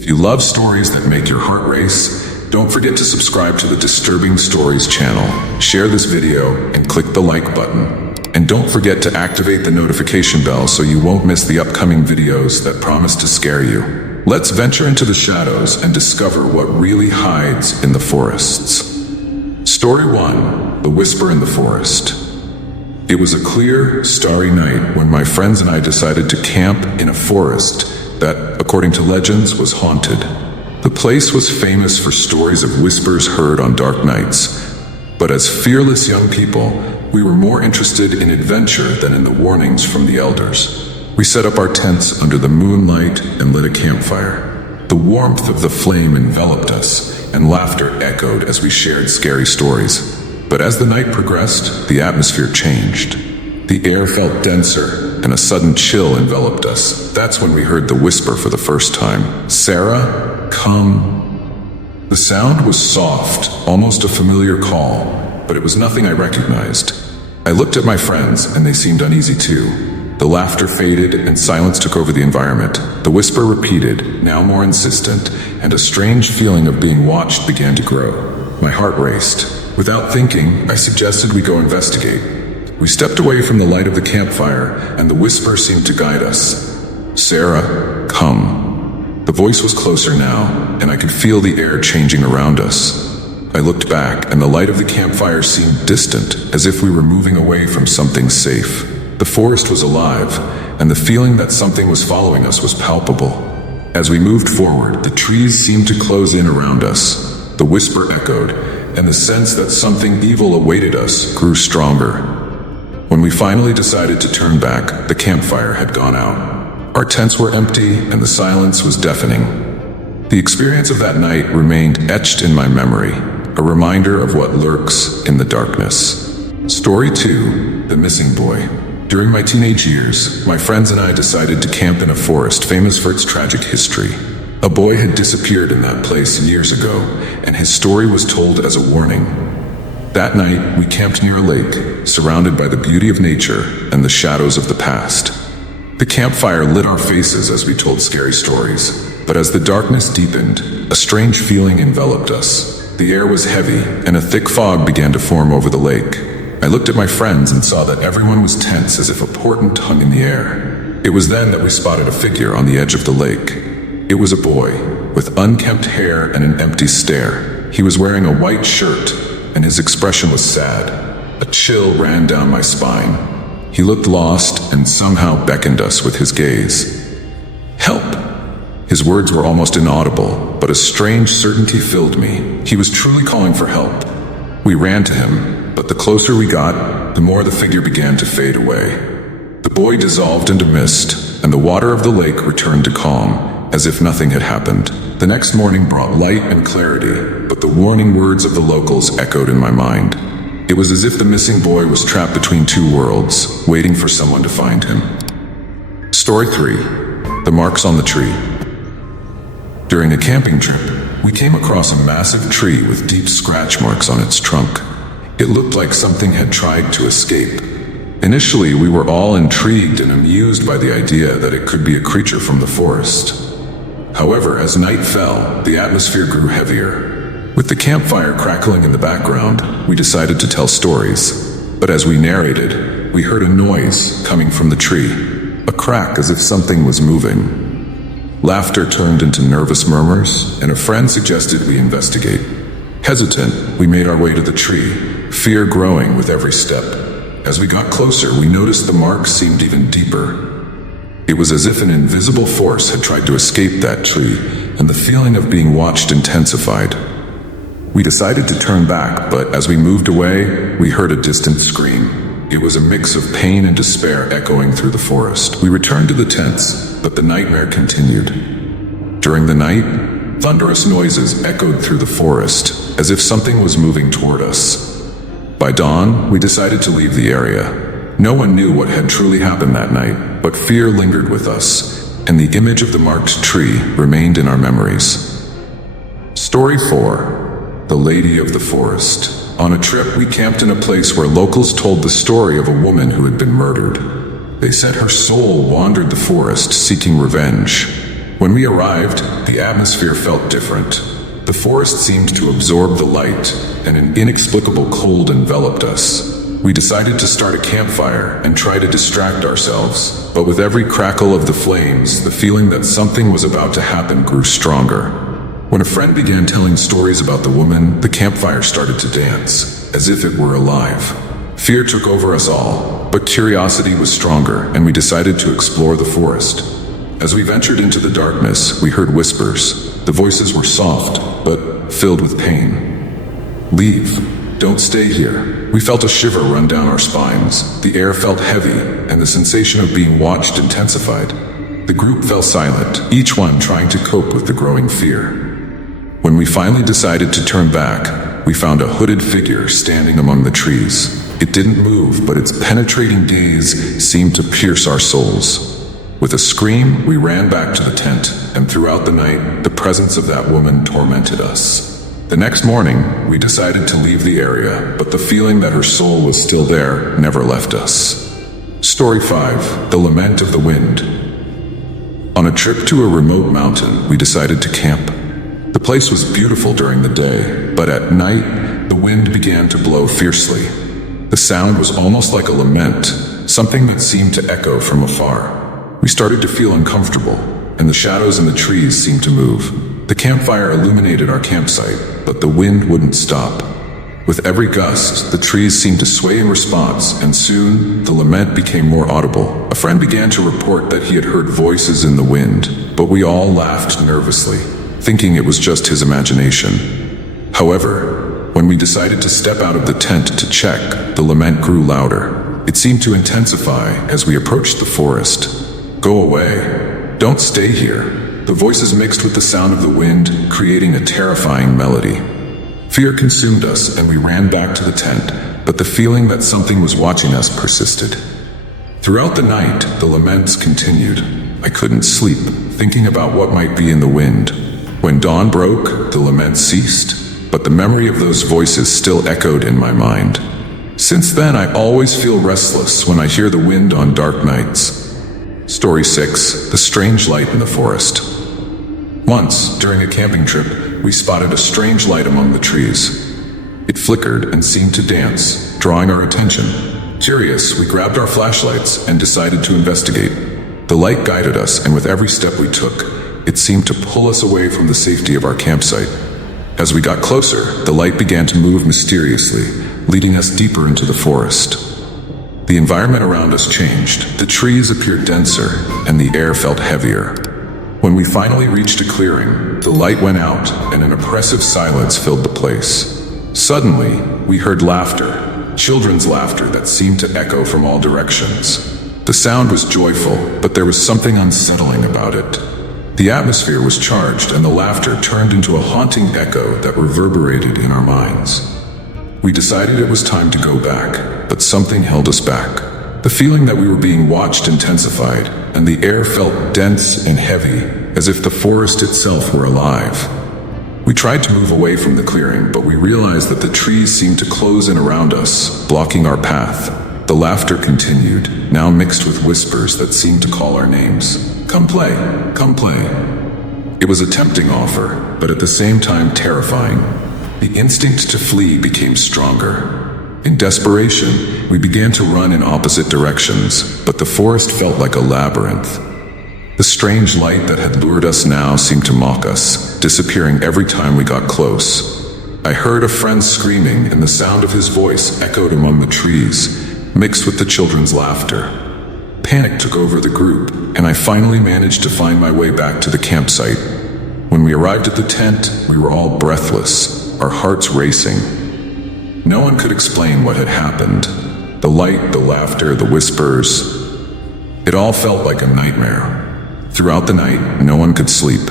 If you love stories that make your heart race, don't forget to subscribe to the Disturbing Stories channel, share this video, and click the like button. And don't forget to activate the notification bell so you won't miss the upcoming videos that promise to scare you. Let's venture into the shadows and discover what really hides in the forests. Story 1. The Whisper in the Forest. It was a clear, starry night when my friends and I decided to camp in a forest that, according to legends, was haunted. The place was famous for stories of whispers heard on dark nights, but as fearless young people, we were more interested in adventure than in the warnings from the elders. We set up our tents under the moonlight and lit a campfire. The warmth of the flame enveloped us, and laughter echoed as we shared scary stories. But as the night progressed, the atmosphere changed. The air felt denser, and a sudden chill enveloped us. That's when we heard the whisper for the first time. "Sarah, come." The sound was soft, almost a familiar call, but it was nothing I recognized. I looked at my friends, and they seemed uneasy too. The laughter faded, and silence took over the environment. The whisper repeated, now more insistent, and a strange feeling of being watched began to grow. My heart raced. Without thinking, I suggested we go investigate. We stepped away from the light of the campfire, and the whisper seemed to guide us. "Sarah, come." The voice was closer now, and I could feel the air changing around us. I looked back, and the light of the campfire seemed distant, as if we were moving away from something safe. The forest was alive, and the feeling that something was following us was palpable. As we moved forward, the trees seemed to close in around us. The whisper echoed, and the sense that something evil awaited us grew stronger. When we finally decided to turn back, the campfire had gone out. Our tents were empty, and the silence was deafening. The experience of that night remained etched in my memory, a reminder of what lurks in the darkness. Story 2. The Missing Boy. During my teenage years, my friends and I decided to camp in a forest famous for its tragic history. A boy had disappeared in that place years ago, and his story was told as a warning. That night, we camped near a lake, surrounded by the beauty of nature and the shadows of the past. The campfire lit our faces as we told scary stories, but as the darkness deepened, a strange feeling enveloped us. The air was heavy, and a thick fog began to form over the lake. I looked at my friends and saw that everyone was tense as if a portent hung in the air. It was then that we spotted a figure on the edge of the lake. It was a boy, with unkempt hair and an empty stare. He was wearing a white shirt, and his expression was sad. A chill ran down my spine. He looked lost and somehow beckoned us with his gaze. "Help!" His words were almost inaudible, but a strange certainty filled me. He was truly calling for help. We ran to him, but the closer we got, the more the figure began to fade away. The boy dissolved into mist, and the water of the lake returned to calm, as if nothing had happened. The next morning brought light and clarity, but the warning words of the locals echoed in my mind. It was as if the missing boy was trapped between two worlds, waiting for someone to find him. Story 3. The Marks on the Tree. During a camping trip, we came across a massive tree with deep scratch marks on its trunk. It looked like something had tried to escape. Initially, we were all intrigued and amused by the idea that it could be a creature from the forest. However, as night fell, the atmosphere grew heavier. With the campfire crackling in the background, we decided to tell stories. But as we narrated, we heard a noise coming from the tree, a crack as if something was moving. Laughter turned into nervous murmurs, and a friend suggested we investigate. Hesitant, we made our way to the tree, fear growing with every step. As we got closer, we noticed the marks seemed even deeper. It was as if an invisible force had tried to escape that tree, and the feeling of being watched intensified. We decided to turn back, but as we moved away, we heard a distant scream. It was a mix of pain and despair echoing through the forest. We returned to the tents, but the nightmare continued. During the night, thunderous noises echoed through the forest, as if something was moving toward us. By dawn, we decided to leave the area. No one knew what had truly happened that night, but fear lingered with us, and the image of the marked tree remained in our memories. Story 4. The Lady of the Forest. On a trip, we camped in a place where locals told the story of a woman who had been murdered. They said her soul wandered the forest seeking revenge. When we arrived, the atmosphere felt different. The forest seemed to absorb the light, and an inexplicable cold enveloped us. We decided to start a campfire and try to distract ourselves, but with every crackle of the flames, the feeling that something was about to happen grew stronger. When a friend began telling stories about the woman, the campfire started to dance, as if it were alive. Fear took over us all, but curiosity was stronger, and we decided to explore the forest. As we ventured into the darkness, we heard whispers. The voices were soft, but filled with pain. "Leave. Don't stay here." We felt a shiver run down our spines. The air felt heavy, and the sensation of being watched intensified. The group fell silent, each one trying to cope with the growing fear. When we finally decided to turn back, we found a hooded figure standing among the trees. It didn't move, but its penetrating gaze seemed to pierce our souls. With a scream, we ran back to the tent, and throughout the night, the presence of that woman tormented us. The next morning, we decided to leave the area, but the feeling that her soul was still there never left us. Story 5. The Lament of the Wind. On a trip to a remote mountain, we decided to camp. The place was beautiful during the day, but at night, the wind began to blow fiercely. The sound was almost like a lament, something that seemed to echo from afar. We started to feel uncomfortable, and the shadows in the trees seemed to move. The campfire illuminated our campsite, but the wind wouldn't stop. With every gust, the trees seemed to sway in response, and soon, the lament became more audible. A friend began to report that he had heard voices in the wind, but we all laughed nervously, thinking it was just his imagination. However, when we decided to step out of the tent to check, the lament grew louder. It seemed to intensify as we approached the forest. "Go away. Don't stay here." The voices mixed with the sound of the wind, creating a terrifying melody. Fear consumed us, and we ran back to the tent, but the feeling that something was watching us persisted. Throughout the night, the laments continued. I couldn't sleep, thinking about what might be in the wind. When dawn broke, the lament ceased, but the memory of those voices still echoed in my mind. Since then, I always feel restless when I hear the wind on dark nights. Story 6. The Strange Light in the Forest. Once, during a camping trip, we spotted a strange light among the trees. It flickered and seemed to dance, drawing our attention. Curious, we grabbed our flashlights and decided to investigate. The light guided us, and with every step we took, it seemed to pull us away from the safety of our campsite. As we got closer, the light began to move mysteriously, leading us deeper into the forest. The environment around us changed. The trees appeared denser, and the air felt heavier. When we finally reached a clearing, the light went out, and an oppressive silence filled the place. Suddenly, we heard laughter, children's laughter that seemed to echo from all directions. The sound was joyful, but there was something unsettling about it. The atmosphere was charged, and the laughter turned into a haunting echo that reverberated in our minds. We decided it was time to go back, but something held us back. The feeling that we were being watched intensified, and the air felt dense and heavy, as if the forest itself were alive. We tried to move away from the clearing, but we realized that the trees seemed to close in around us, blocking our path. The laughter continued, now mixed with whispers that seemed to call our names. "Come play, come play." It was a tempting offer, but at the same time terrifying. The instinct to flee became stronger. In desperation, we began to run in opposite directions, but the forest felt like a labyrinth. The strange light that had lured us now seemed to mock us, disappearing every time we got close. I heard a friend screaming, and the sound of his voice echoed among the trees, mixed with the children's laughter. Panic took over the group, and I finally managed to find my way back to the campsite. When we arrived at the tent, we were all breathless, our hearts racing. No one could explain what had happened. The light, the laughter, the whispers. It all felt like a nightmare. Throughout the night, no one could sleep.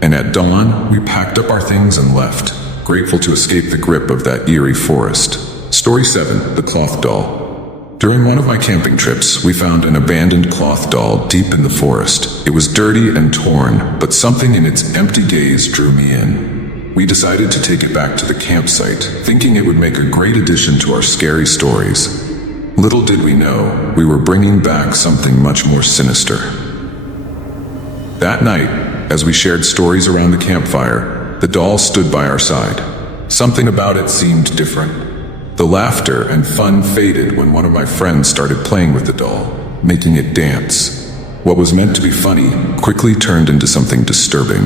And at dawn, we packed up our things and left, grateful to escape the grip of that eerie forest. Story 7. The Cloth Doll. During one of my camping trips, we found an abandoned cloth doll deep in the forest. It was dirty and torn, but something in its empty gaze drew me in. We decided to take it back to the campsite, thinking it would make a great addition to our scary stories. Little did we know, we were bringing back something much more sinister. That night, as we shared stories around the campfire, the doll stood by our side. Something about it seemed different. The laughter and fun faded when one of my friends started playing with the doll, making it dance. What was meant to be funny quickly turned into something disturbing.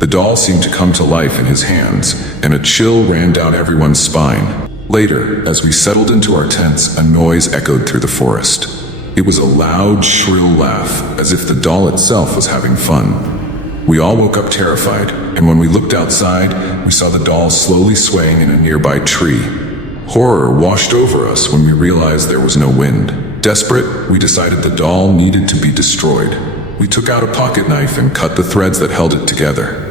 The doll seemed to come to life in his hands, and a chill ran down everyone's spine. Later, as we settled into our tents, a noise echoed through the forest. It was a loud, shrill laugh, as if the doll itself was having fun. We all woke up terrified, and when we looked outside, we saw the doll slowly swaying in a nearby tree. Horror washed over us when we realized there was no wind. Desperate, we decided the doll needed to be destroyed. We took out a pocket knife and cut the threads that held it together.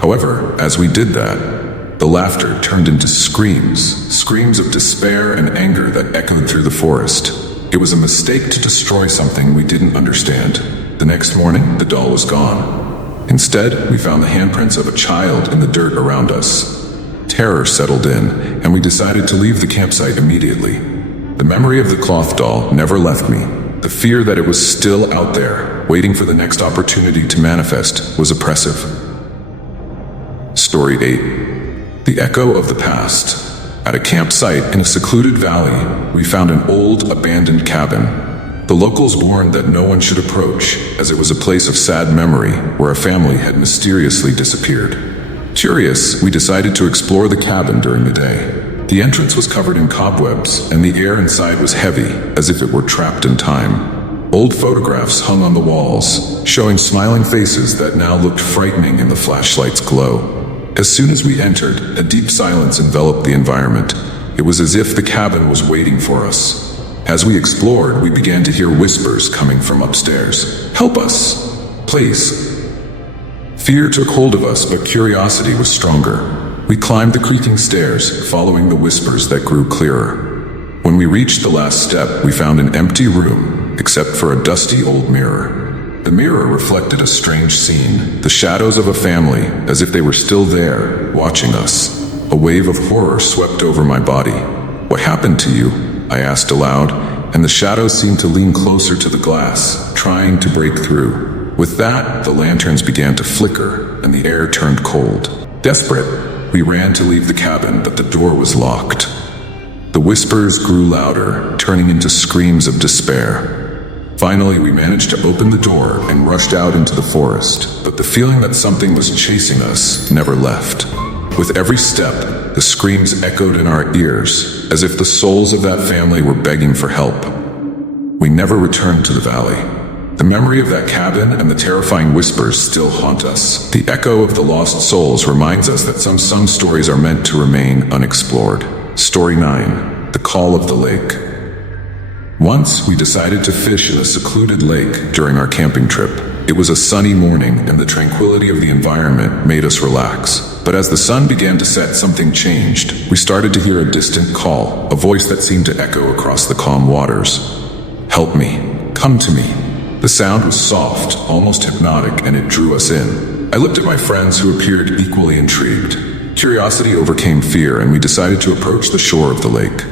However, as we did that, the laughter turned into screams of despair and anger that echoed through the forest. It was a mistake to destroy something we didn't understand. The next morning, the doll was gone. Instead, we found the handprints of a child in the dirt around us. Terror settled in, and we decided to leave the campsite immediately. The memory of the cloth doll never left me. The fear that it was still out there, waiting for the next opportunity to manifest, was oppressive. Story 8. The Echo of the Past. At a campsite in a secluded valley, we found an old, abandoned cabin. The locals warned that no one should approach, as it was a place of sad memory where a family had mysteriously disappeared. Curious, we decided to explore the cabin during the day. The entrance was covered in cobwebs, and the air inside was heavy, as if it were trapped in time. Old photographs hung on the walls, showing smiling faces that now looked frightening in the flashlight's glow. As soon as we entered, a deep silence enveloped the environment. It was as if the cabin was waiting for us. As we explored, we began to hear whispers coming from upstairs. "Help us! Please!" Fear took hold of us, but curiosity was stronger. We climbed the creaking stairs, following the whispers that grew clearer. When we reached the last step, we found an empty room, except for a dusty old mirror. The mirror reflected a strange scene, the shadows of a family, as if they were still there, watching us. A wave of horror swept over my body. "What happened to you?" I asked aloud, and the shadows seemed to lean closer to the glass, trying to break through. With that, the lanterns began to flicker, and the air turned cold. Desperate, we ran to leave the cabin, but the door was locked. The whispers grew louder, turning into screams of despair. Finally, we managed to open the door and rushed out into the forest, but the feeling that something was chasing us never left. With every step, the screams echoed in our ears, as if the souls of that family were begging for help. We never returned to the valley. The memory of that cabin and the terrifying whispers still haunt us. The echo of the lost souls reminds us that some stories are meant to remain unexplored. Story 9. The Call of the Lake. Once, we decided to fish in a secluded lake during our camping trip. It was a sunny morning, and the tranquility of the environment made us relax. But as the sun began to set, something changed. We started to hear a distant call, a voice that seemed to echo across the calm waters. "Help me. Come to me." The sound was soft, almost hypnotic, and it drew us in. I looked at my friends, who appeared equally intrigued. Curiosity overcame fear, and we decided to approach the shore of the lake.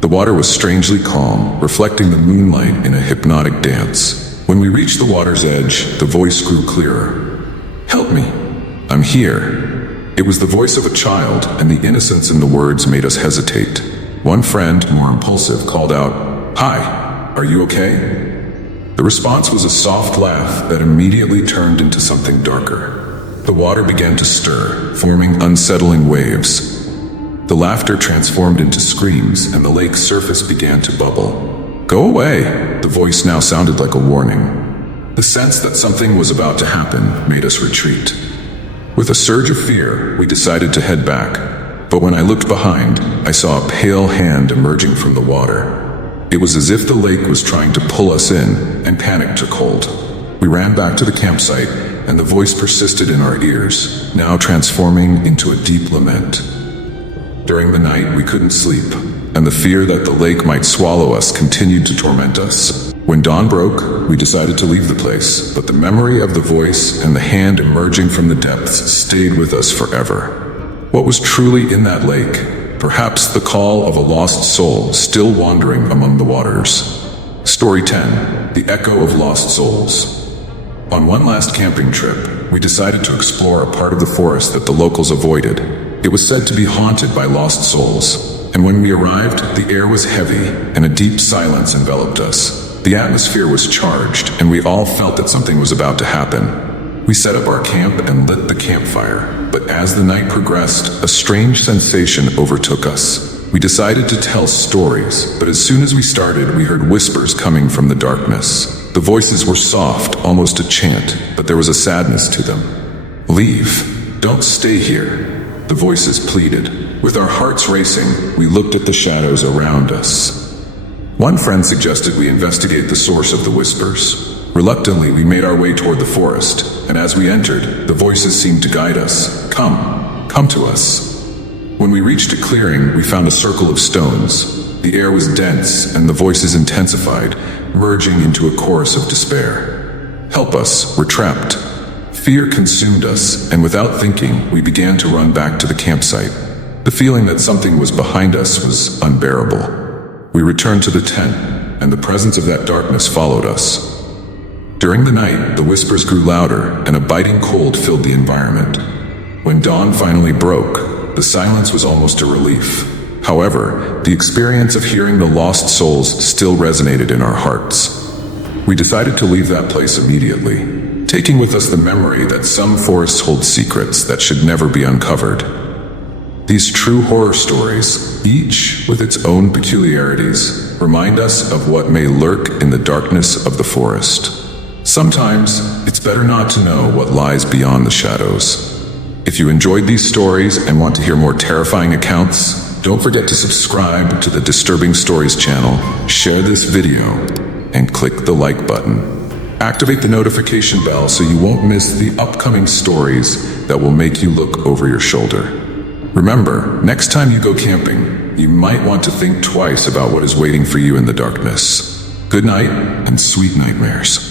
The water was strangely calm, reflecting the moonlight in a hypnotic dance. When we reached the water's edge, the voice grew clearer. "Help me. I'm here." It was the voice of a child, and the innocence in the words made us hesitate. One friend, more impulsive, called out, "Hi, are you okay?" The response was a soft laugh that immediately turned into something darker. The water began to stir, forming unsettling waves. The laughter transformed into screams, and the lake's surface began to bubble. "Go away!" The voice now sounded like a warning. The sense that something was about to happen made us retreat. With a surge of fear, we decided to head back. But when I looked behind, I saw a pale hand emerging from the water. It was as if the lake was trying to pull us in, and panic took hold. We ran back to the campsite, and the voice persisted in our ears, now transforming into a deep lament. During the night, we couldn't sleep, and the fear that the lake might swallow us continued to torment us. When dawn broke, we decided to leave the place, but the memory of the voice and the hand emerging from the depths stayed with us forever. What was truly in that lake? Perhaps the call of a lost soul still wandering among the waters. Story 10. The Echo of Lost Souls. On one last camping trip, we decided to explore a part of the forest that the locals avoided. It was said to be haunted by lost souls, and when we arrived, the air was heavy and a deep silence enveloped us. The atmosphere was charged, and we all felt that something was about to happen. We set up our camp and lit the campfire, but as the night progressed, a strange sensation overtook us. We decided to tell stories, but as soon as we started, we heard whispers coming from the darkness. The voices were soft, almost a chant, but there was a sadness to them. "Leave. Don't stay here," the voices pleaded. With our hearts racing, we looked at the shadows around us. One friend suggested we investigate the source of the whispers. Reluctantly, we made our way toward the forest, and as we entered, the voices seemed to guide us. Come to us." When we reached a clearing, we found a circle of stones. The air was dense, and the voices intensified, merging into a chorus of despair. "Help us, we're trapped." Fear consumed us, and without thinking, we began to run back to the campsite. The feeling that something was behind us was unbearable. We returned to the tent, and the presence of that darkness followed us. During the night, the whispers grew louder, and a biting cold filled the environment. When dawn finally broke, the silence was almost a relief. However, the experience of hearing the lost souls still resonated in our hearts. We decided to leave that place immediately, taking with us the memory that some forests hold secrets that should never be uncovered. These true horror stories, each with its own peculiarities, remind us of what may lurk in the darkness of the forest. Sometimes, it's better not to know what lies beyond the shadows. If you enjoyed these stories and want to hear more terrifying accounts, don't forget to subscribe to the Disturbing Stories channel, share this video, and click the like button. Activate the notification bell so you won't miss the upcoming stories that will make you look over your shoulder. Remember, next time you go camping, you might want to think twice about what is waiting for you in the darkness. Good night and sweet nightmares.